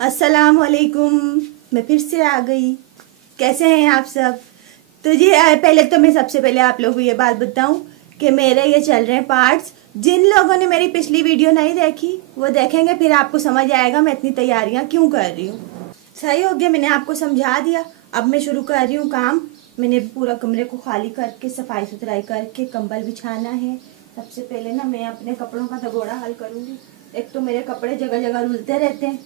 अस्सलाम वालेकुम। मैं फिर से आ गई। कैसे हैं आप सब? तो जी पहले तो मैं सबसे पहले आप लोगों को ये बात बताऊं कि मेरे ये चल रहे हैं पार्ट्स। जिन लोगों ने मेरी पिछली वीडियो नहीं देखी वो देखेंगे, फिर आपको समझ आएगा मैं इतनी तैयारियां क्यों कर रही हूँ। सही हो गया, मैंने आपको समझा दिया। अब मैं शुरू कर रही हूँ काम। मैंने पूरा कमरे को खाली करके सफाई सुथराई करके कंबल बिछाना है। सबसे पहले ना मैं अपने कपड़ों का दगोड़ा हल करूँगी। एक तो मेरे कपड़े जगह जगह रुलते रहते हैं,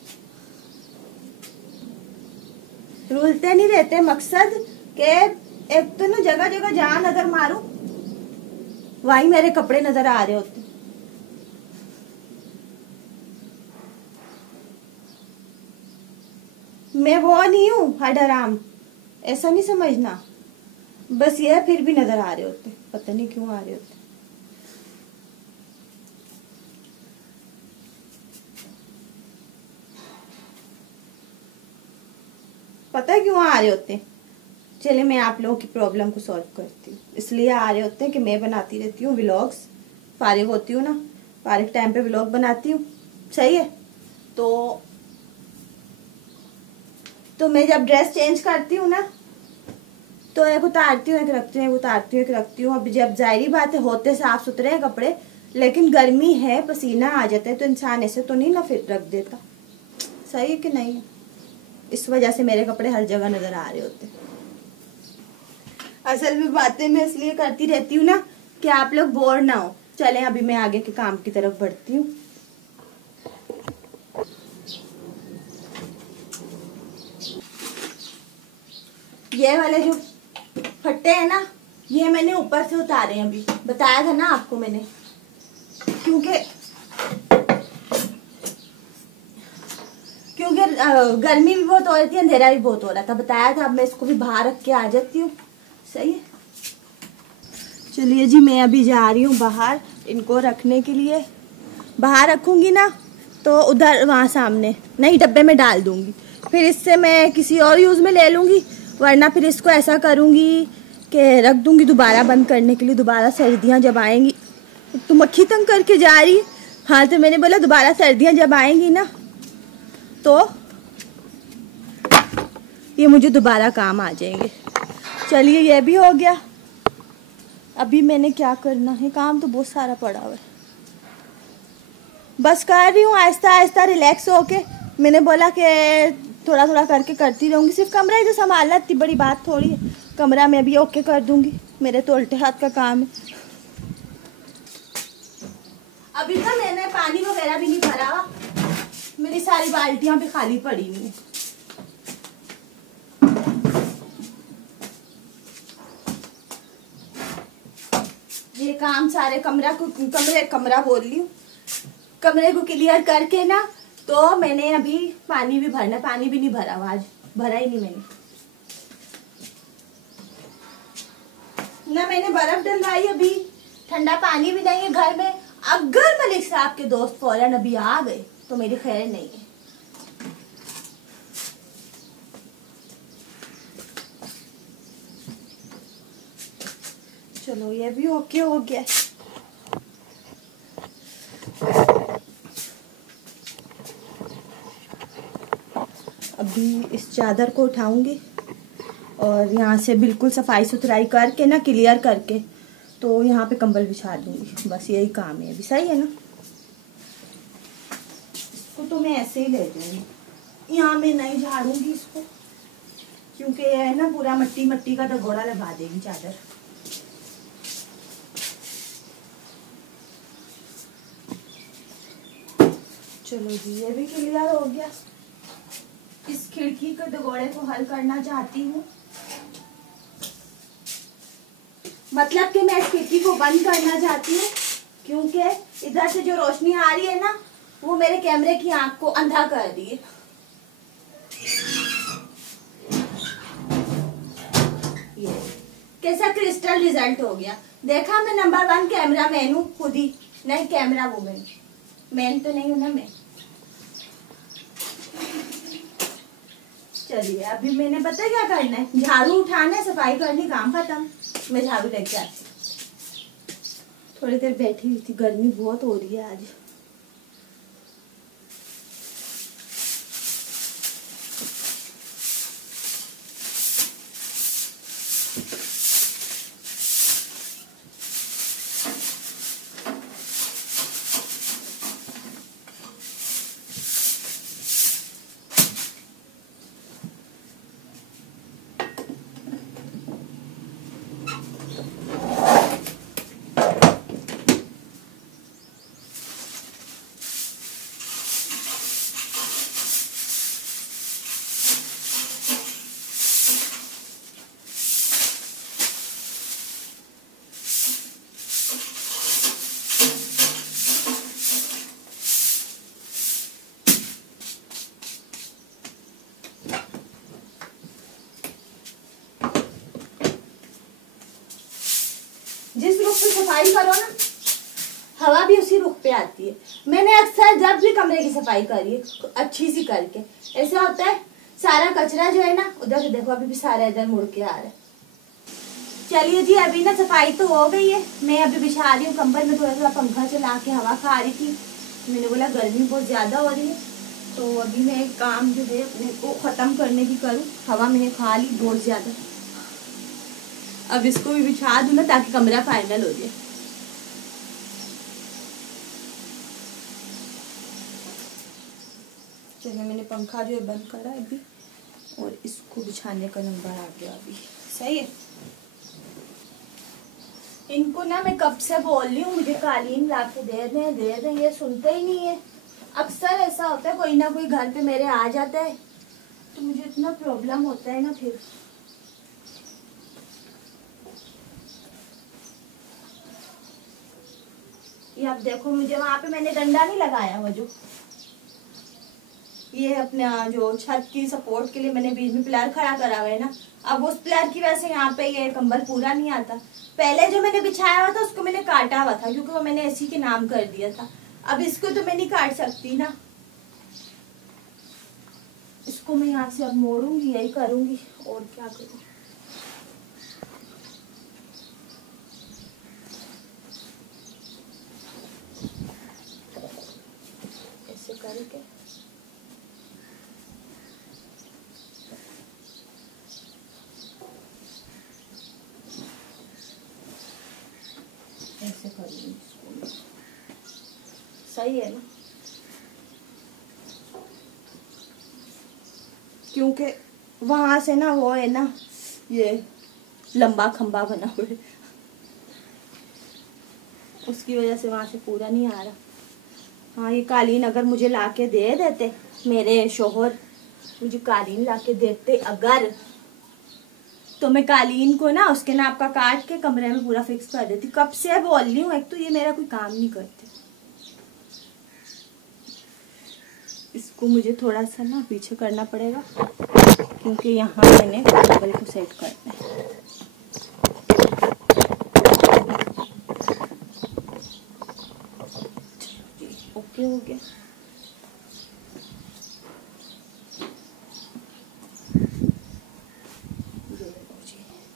रुलते नहीं रहते, मकसद के एक तो ना जगह जगह जहाँ नजर मारूं वहीं मेरे कपड़े नजर आ रहे होते। मैं वो नहीं हूँ हडराम, ऐसा नहीं समझना। बस ये फिर भी नजर आ रहे होते, पता नहीं क्यों आ रहे होते। पता है क्यों आ रहे होते? चलिए मैं आप लोगों की प्रॉब्लम को सॉल्व करती हूँ। इसलिए आ रहे होते हैं कि मैं बनाती रहती हूँ व्लॉग्स, फारिग होती हूँ ना, फारिग टाइम पे व्लॉग बनाती हूँ। सही है। तो मैं जब ड्रेस चेंज करती हूँ ना तो एक उतारती हूँ एक रखती हूँ, एक उतारती हूँ एक रखती हूँ। अब जब जाहिर बात है होते साफ सुथरे हैं कपड़े, लेकिन गर्मी है, पसीना आ जाता है, तो इंसान ऐसे तो नहीं ना फिर रख देता। सही है कि नहीं? इस वजह से मेरे कपड़े हर जगह नजर आ रहे होते। असल में बातें मैं इसलिए करती रहती हूँ ना कि आप लोग बोर ना हो। चलें अभी मैं आगे के काम की तरफ बढ़ती हूँ। ये वाले जो फट्टे हैं ना, ये मैंने ऊपर से उतारे हैं। अभी बताया था ना आपको मैंने, क्योंकि गर्मी भी बहुत हो रही थी, अंधेरा भी बहुत हो रहा था। बताया था। अब मैं इसको भी बाहर रख के आ जाती हूँ। सही है। चलिए जी मैं अभी जा रही हूँ बाहर इनको रखने के लिए। बाहर रखूंगी ना तो उधर वहाँ सामने नहीं, डब्बे में डाल दूंगी। फिर इससे मैं किसी और यूज़ में ले लूँगी, वरना फिर इसको ऐसा करूँगी कि रख दूँगी दोबारा बंद करने के लिए। दोबारा सर्दियाँ जब आएंगी, तो मक्खी तंग करके जा रही। हाँ तो मैंने बोला दोबारा सर्दियाँ जब आएंगी ना तो ये मुझे दोबारा काम आ जाएंगे। चलिए ये भी हो गया। अभी मैंने क्या करना है, काम तो बहुत सारा पड़ा हुआ है, बस कर रही हूँ आहिस्ता आहिस्ता रिलैक्स होके। मैंने बोला कि थोड़ा थोड़ा करके करती रहूँगी। सिर्फ कमरा ही तो संभालना, इतनी बड़ी बात थोड़ी है। कमरा मैं भी ओके कर दूँगी, मेरे तो उल्टे हाथ का काम है। अभी तो मैंने पानी वगैरह भी नहीं भरा, मेरी सारी बाल्टियाँ भी खाली पड़ी हुई हैं। ये काम सारे कमरा बोल रही हूँ, कमरे को क्लियर करके ना तो मैंने अभी पानी भी भरना। पानी भी नहीं भरा, आज भरा ही नहीं मैंने ना। मैंने बर्फ डलवाई, अभी ठंडा पानी भी नहीं है घर में। अगर मलिक साहब के दोस्त फौरन अभी आ गए तो मेरी खैर नहीं है। चलो ये भी ओके हो गया। अभी इस चादर को उठाऊंगी और यहाँ से बिल्कुल सफाई सुथराई करके ना, क्लियर करके, तो यहाँ पे कंबल बिछा दूंगी। बस यही काम है अभी। सही है ना? इसको तो मैं ऐसे ही ले जाऊंगी, यहाँ मैं नहीं झाड़ूंगी इसको, क्योंकि ये है ना पूरा मट्टी मट्टी का दगोड़ा लगा देगी चादर। चलो जी ये भी क्लियर हो गया। इस खिड़की के दगोड़े को हल करना चाहती हूँ, मतलब कि मैं इस खिड़की को बंद करना चाहती हूँ, क्योंकि इधर से जो रोशनी आ रही है ना वो मेरे कैमरे की आंख को अंधा कर रही है। ये कैसा क्रिस्टल रिजल्ट हो गया। देखा, मैं नंबर 1 कैमरा मैन हूँ खुद ही, नहीं कैमरा वुमेन। मैन तो नहीं हूँ ना मैं। चलिए अभी मैंने पता क्या करना है, झाड़ू उठाना है, सफाई करनी, काम खत्म। मैं झाड़ू लेके आती। थोड़ी देर बैठी हुई थी, गर्मी बहुत हो रही है आज। सफाई करो ना, हवा भी उसी रुख पे आती है। मैंने अक्सर जब भी कमरे की सफाई करी अच्छी सी करके, ऐसा होता है सारा कचरा जो है ना, उधर से देखो अभी भी सारा इधर मुड़ के आ रहा है। चलिए जी, अभी ना सफाई तो हो गई है, मैं अभी बिछा रही हूँ कंबल में, थोड़ा सा पंखा चला के हवा खा रही थी। मैंने बोला गर्मी बहुत ज्यादा हो रही है, तो अभी मैं काम जो है अपने को खत्म करने की करूँ। हवा मैंने खा ली बहुत ज्यादा, अब इसको भी बिछा दूँ ना ताकि कमरा फाइनल हो जाए। चलिए, मैंने पंखा जो है बंद करा अभी, और इसको बिछाने का नंबर आ गया अभी। सही है। इनको ना मैं कब से बोल रही हूँ मुझे कालीन ला के दे दें, ये सुनते ही नहीं है। अक्सर ऐसा होता है, कोई ना कोई घर पे मेरे आ जाता है तो मुझे इतना प्रॉब्लम होता है ना फिर। ये आप देखो, मुझे वहां पे मैंने डंडा नहीं लगाया हुआ, जो ये अपना जो छत की सपोर्ट के लिए मैंने बीच में पिलर खड़ा करा हुआ है ना, अब उस पिलर की वजह से यहाँ पे ये कंबल पूरा नहीं आता। पहले जो मैंने बिछाया हुआ था उसको मैंने काटा हुआ था, क्योंकि वो मैंने ऐसी के नाम कर दिया था। अब इसको तो मैं नहीं काट सकती ना, इसको मैं यहाँ से अब मोड़ूंगी, यही करूंगी और क्या करूँ। ऐसे करके ऐसे करूंगी इसको, सही है ना, क्योंकि वहां से ना वो है ना ये लंबा खंबा बना हुआ है, उसकी वजह से वहां से पूरा नहीं आ रहा। हाँ, ये कालीन अगर मुझे लाके दे देते, मेरे शोहर मुझे कालीन लाके देते अगर, तो मैं कालीन को ना उसके नाप का काट के कमरे में पूरा फिक्स कर देती। कब से बोल रही हूँ, एक तो ये मेरा कोई काम नहीं करते। इसको मुझे थोड़ा सा ना पीछे करना पड़ेगा, क्योंकि यहाँ मैंने टेबल को सेट करना है। ओके हो गया।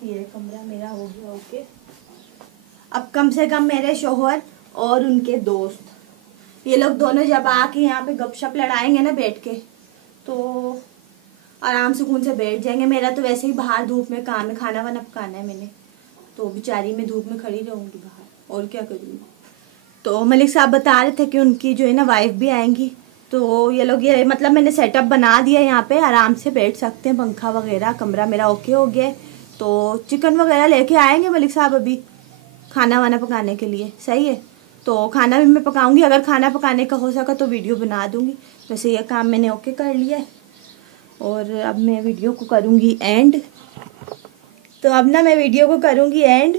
ये कमरा मेरा हो गया ओके। अब कम से कम मेरे शोहर और उनके दोस्त, ये लोग दोनों जब आके यहाँ पे गपशप लड़ाएंगे ना बैठ के, तो आराम सुकून से बैठ जाएंगे। मेरा तो वैसे ही बाहर धूप में काम है, खाना वाना पकाना है मैंने, तो बेचारी मैं धूप में खड़ी रहूंगी बाहर, और क्या करूँगी। तो मलिक साहब बता रहे थे कि उनकी जो है ना वाइफ भी आएंगी, तो ये लोग ये मतलब मैंने सेटअप बना दिया, यहाँ पे आराम से बैठ सकते हैं, पंखा वगैरह, कमरा मेरा ओके हो गया। तो चिकन वगैरह लेके आएंगे मलिक साहब अभी खाना वाना पकाने के लिए। सही है, तो खाना भी मैं पकाऊंगी, अगर खाना पकाने का हो सका तो वीडियो बना दूंगी। वैसे ये काम मैंने ओके कर लिया है, और अब मैं वीडियो को करूंगी एंड। तो अब ना मैं वीडियो को करूंगी एंड,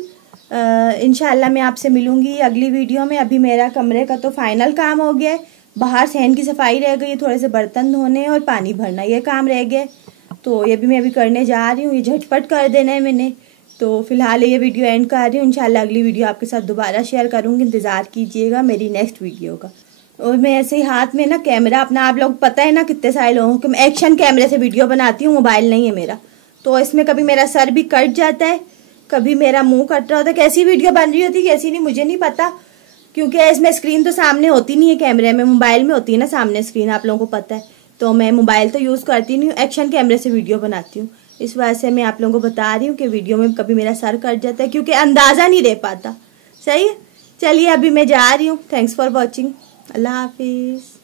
इंशाल्लाह मैं आपसे मिलूंगी अगली वीडियो में। अभी मेरा कमरे का तो फाइनल काम हो गया है, बाहर सहन की सफाई रह गई, थोड़े से बर्तन धोने और पानी भरना, ये काम रह गया। तो ये भी मैं अभी करने जा रही हूँ, ये झटपट कर देना है मैंने। तो फिलहाल ये वीडियो एंड कर रही हूँ, इंशाल्लाह अगली वीडियो आपके साथ दोबारा शेयर करूँगी, इंतज़ार कीजिएगा मेरी नेक्स्ट वीडियो का। और मैं ऐसे ही हाथ में ना कैमरा अपना, आप लोग पता है ना कितने सारे लोगों को मैं एक्शन कैमरे से वीडियो बनाती हूँ, मोबाइल नहीं है मेरा, तो इसमें कभी मेरा सर भी कट जाता है, कभी मेरा मुंह कट रहा होता है। कैसी वीडियो बन रही होती कैसी नहीं मुझे नहीं पता, क्योंकि इसमें स्क्रीन तो सामने होती नहीं है कैमरे में, मोबाइल में होती है ना सामने स्क्रीन, आप लोगों को पता है। तो मैं मोबाइल तो यूज़ करती नहीं हूँ, एक्शन कैमरे से वीडियो बनाती हूँ। इस वजह से मैं आप लोगों को बता रही हूँ कि वीडियो में कभी मेरा सर कट जाता है, क्योंकि अंदाज़ा नहीं दे पाता। सही है, चलिए अभी मैं जा रही हूँ। थैंक्स फॉर वॉचिंग, अल्लाह हाफिज़।